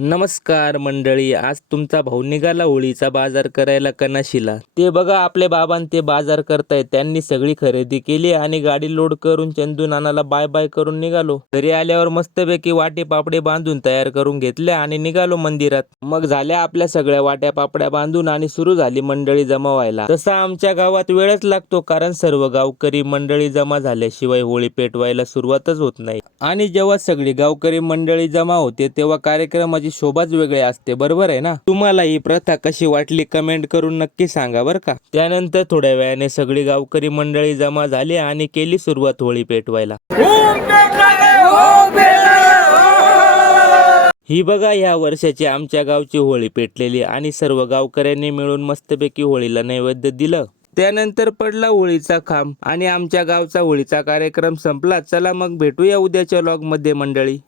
नमस्कार मंडळी, आज तुमचा भाऊ निघाला होळीचा बाजार करायला कनाशीला. ते बघा आपले बाबां ते बाजार करतायत. त्यांनी सगळी खरेदी केली आणि गाडी लोड करून चंदू नानाला बाय बाय करून निघालो. घरी आल्यावर मस्तपैकी वाटे पापडे बांधून तयार करून घेतल्या आणि निघालो मंदिरात. मग झाल्या आपल्या सगळ्या वाट्या पापड्या बांधून आणि सुरू झाली मंडळी जमा व्हायला. तसा आमच्या गावात वेळच लागतो, कारण सर्व गावकरी मंडळी जमा झाल्याशिवाय होळी पेटवायला सुरुवातच होत नाही. आणि जेव्हा सगळी गावकरी मंडळी जमा होते तेव्हा कार्यक्रमाची शोभाच वेगळी असते, बरोबर आहे ना. तुम्हाला ही प्रथा कशी वाटली कमेंट करून नक्की सांगा बरं का. त्यानंतर थोड्या वेळाने सगळी गावकरी मंडळी जमा झाली आणि केली सुरुवात होळी पेटवायला. ही बघा ह्या वर्षाची आमच्या गावची होळी पेटलेली आणि सर्व गावकऱ्यांनी मिळून मस्तपैकी होळीला नैवेद्य दिलं. त्यानंतर पडला होळीचा खांब आणि आमच्या गावचा होळीचा कार्यक्रम संपला. चला मग भेटूया उद्याच्या व्लॉग मध्ये मंडळी.